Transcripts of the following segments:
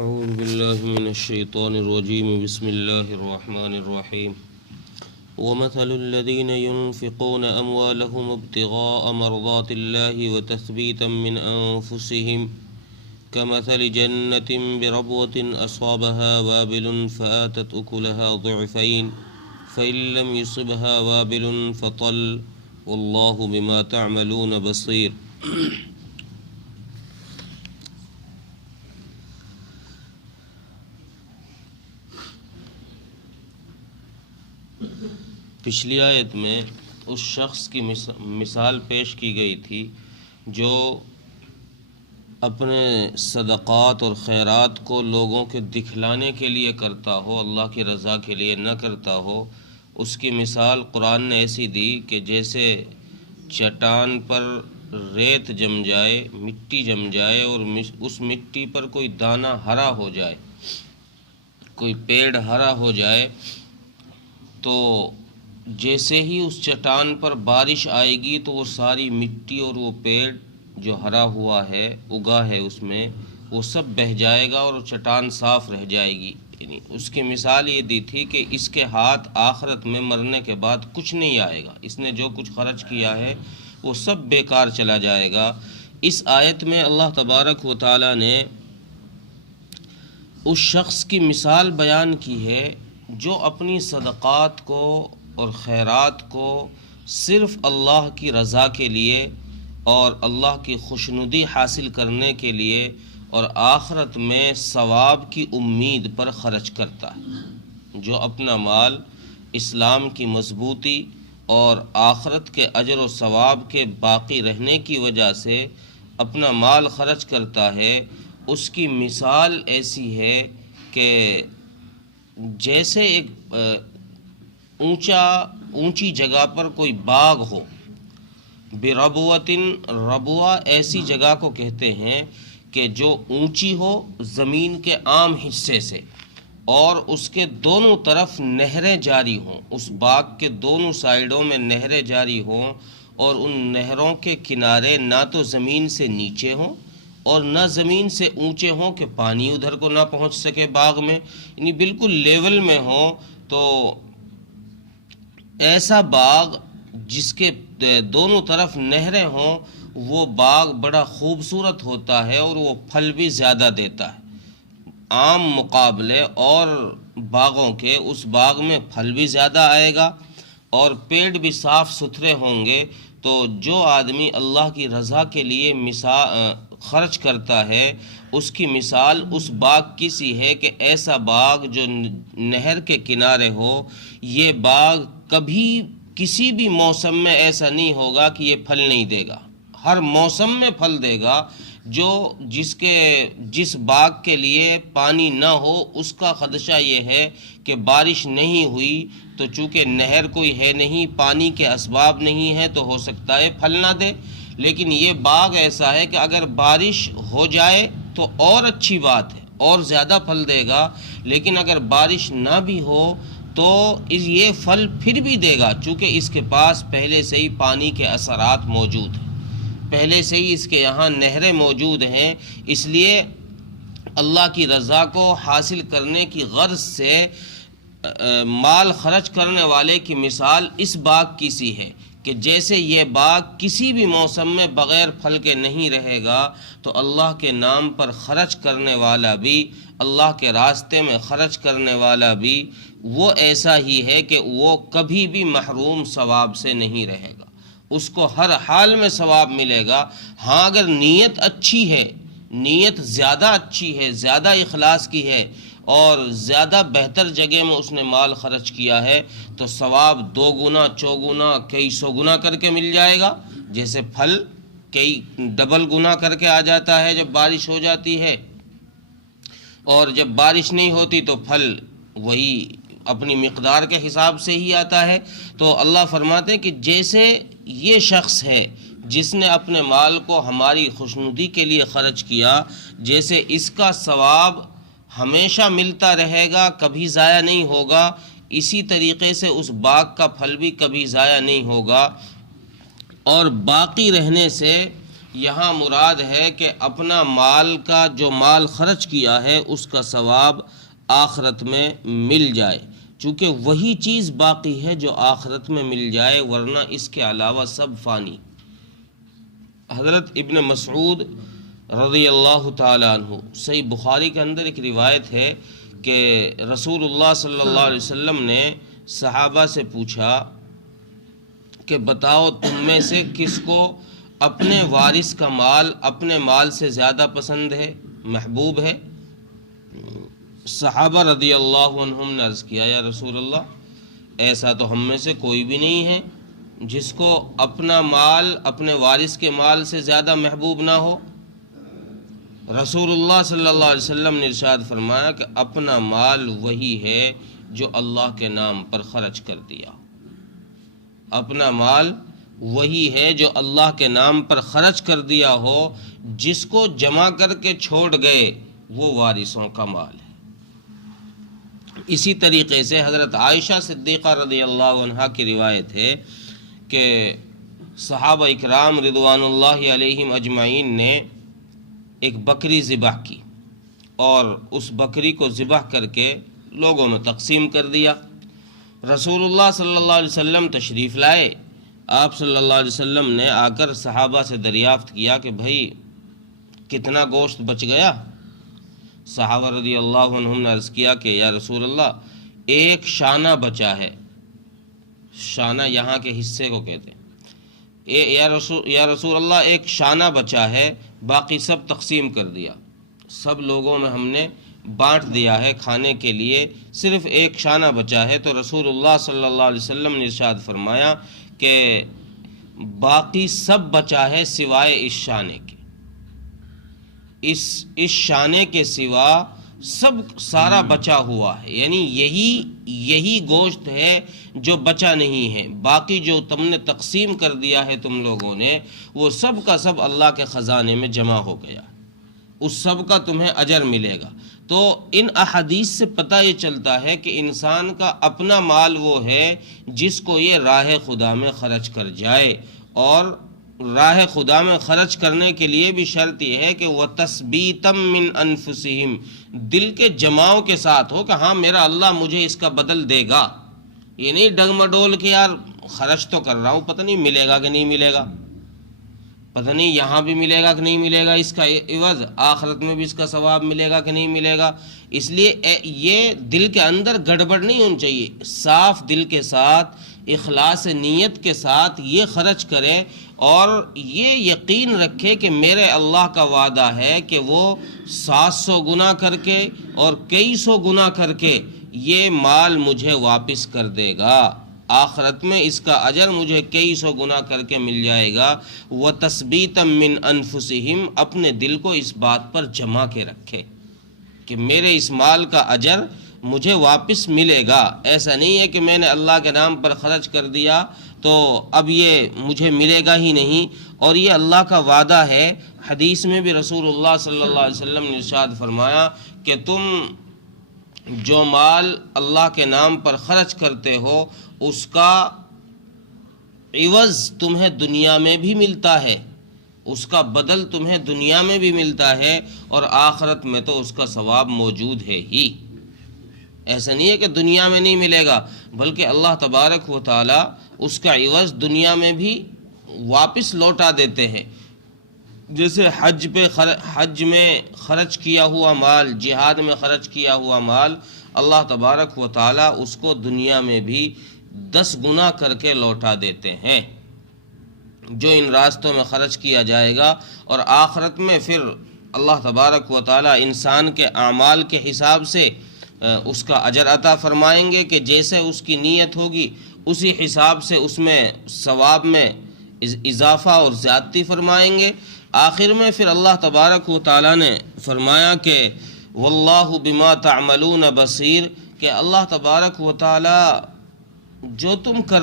اعوذ باللہ من الشیطان الرجیم بسم اللہ الرحمن الرحیم ومثل الذین ينفقون اموالهم ابتغاء مرضات اللہ وتثبیتا من انفسهم كمثل جنة بربوة أصابها وابل فآتت أكلها ضعفين فإن لم يصبها وابل فطل والله بما تعملون بصير۔ پچھلی آیت میں اس شخص کی مثال پیش کی گئی تھی جو اپنے صدقات اور خیرات کو لوگوں کے دکھلانے کے لیے کرتا ہو، اللہ کی رضا کے لیے نہ کرتا ہو۔ اس کی مثال قرآن نے ایسی دی کہ جیسے چٹان پر ریت جم جائے، مٹی جم جائے اور اس مٹی پر کوئی دانہ ہرا ہو جائے، کوئی پیڑ ہرا ہو جائے، تو جیسے ہی اس چٹان پر بارش آئے گی تو وہ ساری مٹی اور وہ پیڑ جو ہرا ہوا ہے، اگا ہے اس میں، وہ سب بہہ جائے گا اور چٹان صاف رہ جائے گی۔ یعنی اس کی مثال یہ دی تھی کہ اس کے ہاتھ آخرت میں مرنے کے بعد کچھ نہیں آئے گا، اس نے جو کچھ خرچ کیا ہے وہ سب بیکار چلا جائے گا۔ اس آیت میں اللہ تبارک و تعالی نے اس شخص کی مثال بیان کی ہے جو اپنی صدقات کو اور خیرات کو صرف اللہ کی رضا کے لیے اور اللہ کی خوشنودی حاصل کرنے کے لیے اور آخرت میں ثواب کی امید پر خرچ کرتا ہے۔ جو اپنا مال اسلام کی مضبوطی اور آخرت کے اجر و ثواب کے باقی رہنے کی وجہ سے اپنا مال خرچ کرتا ہے، اس کی مثال ایسی ہے کہ جیسے ایک اونچی جگہ پر کوئی باغ ہو، بربوتن، ربوہ ایسی جگہ کو کہتے ہیں کہ جو اونچی ہو زمین کے عام حصے سے، اور اس کے دونوں طرف نہریں جاری ہوں، اس باغ کے دونوں سائیڈوں میں نہریں جاری ہوں، اور ان نہروں کے کنارے نہ تو زمین سے نیچے ہوں اور نہ زمین سے اونچے ہوں کہ پانی ادھر کو نہ پہنچ سکے باغ میں، یعنی بالکل لیول میں ہوں۔ تو ایسا باغ جس کے دونوں طرف نہریں ہوں، وہ باغ بڑا خوبصورت ہوتا ہے اور وہ پھل بھی زیادہ دیتا ہے۔ عام مقابلے اور باغوں کے اس باغ میں پھل بھی زیادہ آئے گا اور پیڑ بھی صاف ستھرے ہوں گے۔ تو جو آدمی اللہ کی رضا کے لیے خرچ کرتا ہے، اس کی مثال اس باغ کی سی ہے کہ ایسا باغ جو نہر کے کنارے ہو، یہ باغ کبھی کسی بھی موسم میں ایسا نہیں ہوگا کہ یہ پھل نہیں دے گا، ہر موسم میں پھل دے گا۔ جس باغ کے لیے پانی نہ ہو، اس کا خدشہ یہ ہے کہ بارش نہیں ہوئی تو چونکہ نہر کوئی ہے نہیں، پانی کے اسباب نہیں ہیں، تو ہو سکتا ہے پھل نہ دے۔ لیکن یہ باغ ایسا ہے کہ اگر بارش ہو جائے تو اور اچھی بات ہے، اور زیادہ پھل دے گا، لیکن اگر بارش نہ بھی ہو تو یہ پھل پھر بھی دے گا، چونکہ اس کے پاس پہلے سے ہی پانی کے اثرات موجود ہیں، پہلے سے ہی اس کے یہاں نہریں موجود ہیں۔ اس لیے اللہ کی رضا کو حاصل کرنے کی غرض سے مال خرچ کرنے والے کی مثال اس باغ کی سی ہے کہ جیسے یہ باغ کسی بھی موسم میں بغیر پھل کے نہیں رہے گا، تو اللہ کے نام پر خرچ کرنے والا بھی، اللہ کے راستے میں خرچ کرنے والا بھی، وہ ایسا ہی ہے کہ وہ کبھی بھی محروم ثواب سے نہیں رہے گا، اس کو ہر حال میں ثواب ملے گا۔ ہاں اگر نیت اچھی ہے، نیت زیادہ اچھی ہے، زیادہ اخلاص کی ہے اور زیادہ بہتر جگہ میں اس نے مال خرچ کیا ہے، تو ثواب 2 گنا، 4 گنا، کئی 100 گنا کر کے مل جائے گا۔ جیسے پھل کئی ڈبل گنا کر کے آ جاتا ہے جب بارش ہو جاتی ہے، اور جب بارش نہیں ہوتی تو پھل وہی اپنی مقدار کے حساب سے ہی آتا ہے۔ تو اللہ فرماتے ہیں کہ جیسے یہ شخص ہے جس نے اپنے مال کو ہماری خوشنودی کے لیے خرچ کیا، جیسے اس کا ثواب ہمیشہ ملتا رہے گا، کبھی ضائع نہیں ہوگا، اسی طریقے سے اس باغ کا پھل بھی کبھی ضائع نہیں ہوگا، اور باقی رہنے سے یہاں مراد ہے کہ اپنا مال کا جو مال خرچ کیا ہے اس کا ثواب آخرت میں مل جائے، چونکہ وہی چیز باقی ہے جو آخرت میں مل جائے، ورنہ اس کے علاوہ سب فانی۔ حضرت ابن مسعود رضی اللہ تعالیٰ عنہ، صحیح بخاری کے اندر ایک روایت ہے کہ رسول اللہ صلی اللہ علیہ وسلم نے صحابہ سے پوچھا کہ بتاؤ تم میں سے کس کو اپنے وارث کا مال اپنے مال سے زیادہ پسند ہے، محبوب ہے؟ صحابہ رضی اللہ عنہم نے عرض کیا، یا رسول اللہ ایسا تو ہم میں سے کوئی بھی نہیں ہے جس کو اپنا مال اپنے وارث کے مال سے زیادہ محبوب نہ ہو۔ رسول اللہ صلی اللہ علیہ وسلم نے ارشاد فرمایا کہ اپنا مال وہی ہے جو اللہ کے نام پر خرچ کر دیا، اپنا مال وہی ہے جو اللہ کے نام پر خرچ کر دیا ہو، جس کو جمع کر کے چھوڑ گئے وہ وارثوں کا مال ہے۔ اسی طریقے سے حضرت عائشہ صدیقہ رضی اللہ عنہا کی روایت ہے کہ صحابہ اکرام رضوان اللہ علیہم اجمعین نے ایک بکری ذبح کی اور اس بکری کو ذبح کر کے لوگوں میں تقسیم کر دیا۔ رسول اللہ صلی اللہ علیہ وسلم تشریف لائے، آپ صلی اللہ علیہ وسلم نے آ کر صحابہ سے دریافت کیا کہ بھائی کتنا گوشت بچ گیا؟ صحابہ رضی اللہ عنہم نے عرض کیا کہ یا رسول اللہ ایک شانہ بچا ہے، شانہ یہاں کے حصے کو کہتے ہیں، یا رسول اللہ ایک شانہ بچا ہے، باقی سب تقسیم کر دیا، سب لوگوں میں ہم نے بانٹ دیا ہے کھانے کے لیے، صرف ایک شانہ بچا ہے۔ تو رسول اللہ صلی اللہ علیہ وسلم نے ارشاد فرمایا کہ باقی سب بچا ہے سوائے اس شانے کے، اس شانے کے سوا سب سارا بچا ہوا ہے، یعنی یہی گوشت ہے جو بچا نہیں ہے، باقی جو تم نے تقسیم کر دیا ہے تم لوگوں نے وہ سب کا سب اللہ کے خزانے میں جمع ہو گیا، اس سب کا تمہیں اجر ملے گا۔ تو ان احادیث سے پتہ یہ چلتا ہے کہ انسان کا اپنا مال وہ ہے جس کو یہ راہ خدا میں خرچ کر جائے، اور راہ خدا میں خرچ کرنے کے لیے بھی شرط یہ ہے کہ وَتَثْبِيتًا مِّنْ أَنفُسِهِمْ، دل کے جماؤ کے ساتھ ہو کہ ہاں میرا اللہ مجھے اس کا بدل دے گا، یہ نہیں ڈگ مڈول کہ یار خرچ تو کر رہا ہوں پتہ نہیں ملے گا کہ نہیں ملے گا، پتہ نہیں یہاں بھی ملے گا کہ نہیں ملے گا اس کا عوض، آخرت میں بھی اس کا ثواب ملے گا کہ نہیں ملے گا۔ اس لیے یہ دل کے اندر گڑبڑ نہیں ہونی چاہیے، صاف دل کے ساتھ اخلاص نیت کے ساتھ یہ خرچ کرے اور یہ یقین رکھے کہ میرے اللہ کا وعدہ ہے کہ وہ 700 گنا کر کے اور کئی سو گنا کر کے یہ مال مجھے واپس کر دے گا، آخرت میں اس کا اجر مجھے کئی سو گنا کر کے مل جائے گا۔ وَتَثْبِيتًا مِّنْ أَنفُسِهِمْ، اپنے دل کو اس بات پر جمع کے رکھے کہ میرے اس مال کا اجر مجھے واپس ملے گا، ایسا نہیں ہے کہ میں نے اللہ کے نام پر خرچ کر دیا تو اب یہ مجھے ملے گا ہی نہیں، اور یہ اللہ کا وعدہ ہے۔ حدیث میں بھی رسول اللہ صلی اللہ علیہ وسلم نے ارشاد فرمایا کہ تم جو مال اللہ کے نام پر خرچ کرتے ہو اس کا عوض تمہیں دنیا میں بھی ملتا ہے، اس کا بدل تمہیں دنیا میں بھی ملتا ہے، اور آخرت میں تو اس کا ثواب موجود ہے ہی۔ ایسا نہیں ہے کہ دنیا میں نہیں ملے گا، بلکہ اللہ تبارک و تعالی اس کا عوض دنیا میں بھی واپس لوٹا دیتے ہیں۔ جیسے حج میں خرچ کیا ہوا مال، جہاد میں خرچ کیا ہوا مال، اللہ تبارک و تعالی اس کو دنیا میں بھی 10 گنا کر کے لوٹا دیتے ہیں جو ان راستوں میں خرچ کیا جائے گا، اور آخرت میں پھر اللہ تبارک و تعالی انسان کے اعمال کے حساب سے اس کا اجر عطا فرمائیں گے کہ جیسے اس کی نیت ہوگی اسی حساب سے اس میں ثواب میں اضافہ اور زیادتی فرمائیں گے۔ آخر میں پھر اللہ تبارک و تعالی نے فرمایا کہ واللہ بما تعملون بصیر، کہ اللہ تبارک و تعالی جو تم کر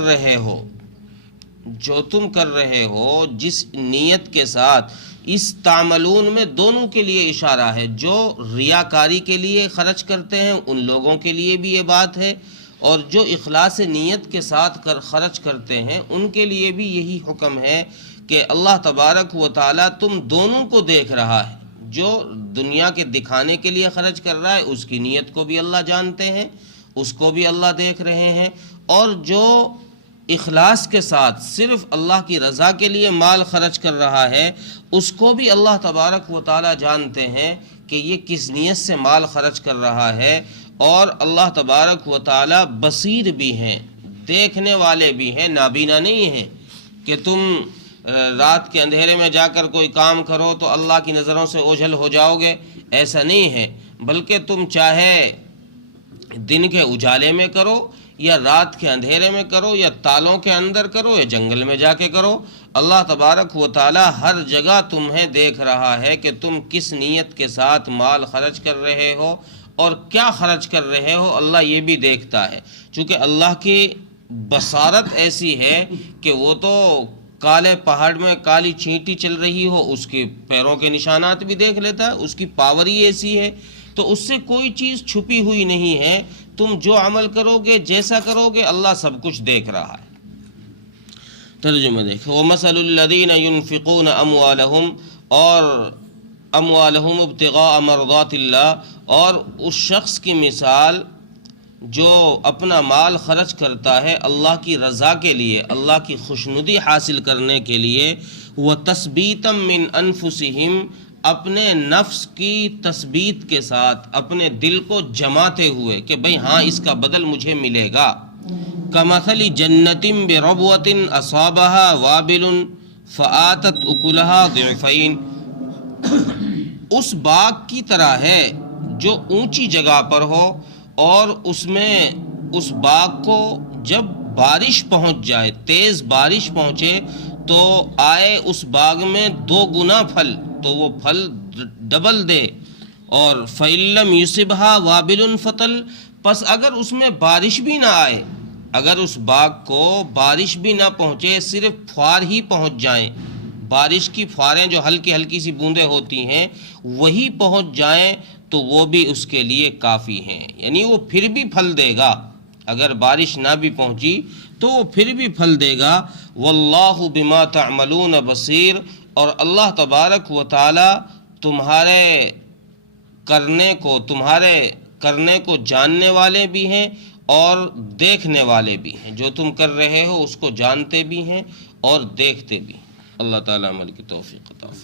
رہے ہو جس نیت کے ساتھ، اس تعملون میں دونوں کے لیے اشارہ ہے، جو ریاکاری کے لیے خرچ کرتے ہیں ان لوگوں کے لیے بھی یہ بات ہے، اور جو اخلاص نیت کے ساتھ خرچ کرتے ہیں ان کے لیے بھی یہی حکم ہے کہ اللہ تبارک و تعالیٰ تم دونوں کو دیکھ رہا ہے. جو دنیا کے دکھانے کے لیے خرچ کر رہا ہے اس کی نیت کو بھی اللہ جانتے ہیں، اس کو بھی اللہ دیکھ رہے ہیں، اور جو اخلاص کے ساتھ صرف اللہ کی رضا کے لیے مال خرچ کر رہا ہے اس کو بھی اللہ تبارک و تعالیٰ جانتے ہیں کہ یہ کس نیت سے مال خرچ کر رہا ہے. اور اللہ تبارک و تعالیٰ بصیر بھی ہیں، دیکھنے والے بھی ہیں، نابینا نہیں ہیں کہ تم رات کے اندھیرے میں جا کر کوئی کام کرو تو اللہ کی نظروں سے اوجھل ہو جاؤ گے، ایسا نہیں ہے. بلکہ تم چاہے دن کے اجالے میں کرو یا رات کے اندھیرے میں کرو یا تالوں کے اندر کرو یا جنگل میں جا کے کرو، اللہ تبارک و تعالی ہر جگہ تمہیں دیکھ رہا ہے کہ تم کس نیت کے ساتھ مال خرچ کر رہے ہو اور کیا خرچ کر رہے ہو. اللہ یہ بھی دیکھتا ہے، چونکہ اللہ کی بصارت ایسی ہے کہ وہ تو کالے پہاڑ میں کالی چینٹی چل رہی ہو اس کے پیروں کے نشانات بھی دیکھ لیتا ہے. اس کی پاور ہی ایسی ہے، تو اس سے کوئی چیز چھپی ہوئی نہیں ہے. تم جو عمل کرو گے، جیسا کرو گے، اللہ سب کچھ دیکھ رہا ہے. ترجمہ دیکھو، وَمَثَلُ الَّذِينَ يُنْفِقُونَ أَمْوَالَهُمْ اور اموالہم ابتغاء مرضات اللہ، اور اس شخص کی مثال جو اپنا مال خرچ کرتا ہے اللہ کی رضا کے لیے، اللہ کی خوشنودی حاصل کرنے کے لیے، وَتَثْبِيتًا مِّنْ أَنفُسِهِمْ، اپنے نفس کی تثبیت کے ساتھ اپنے دل کو جماتے ہوئے کہ بھئی ہاں اس کا بدل مجھے ملے گا. کمثل جنت بربوۃ اصابها وابل فآتت اکلها ضعفین، اس باغ کی طرح ہے جو اونچی جگہ پر ہو اور اس میں اس باغ کو جب بارش پہنچ جائے، تیز بارش پہنچے تو آئے اس باغ میں 2 گنا پھل، تو وہ پھل ڈبل دے. اور فَإِن لَّمْ يُصِبْهَا وَابِلٌ فَطَلٌ، پس اگر اس میں بارش بھی نہ آئے، اگر اس باغ کو بارش بھی نہ پہنچے، صرف پھوار ہی پہنچ جائیں، بارش کی پھواریں جو ہلکی ہلکی سی بوندیں ہوتی ہیں وہی پہنچ جائیں تو وہ بھی اس کے لیے کافی ہیں. یعنی وہ پھر بھی پھل دے گا، اگر بارش نہ بھی پہنچی تو وہ پھر بھی پھل دے گا. واللہ بما تعملون بصیر، اور اللہ تبارک و تعالی تمہارے کرنے کو جاننے والے بھی ہیں اور دیکھنے والے بھی ہیں. جو تم کر رہے ہو اس کو جانتے بھی ہیں اور دیکھتے بھی ہیں. اللہ تعالی عمل کی توفیق عطا فرمائے.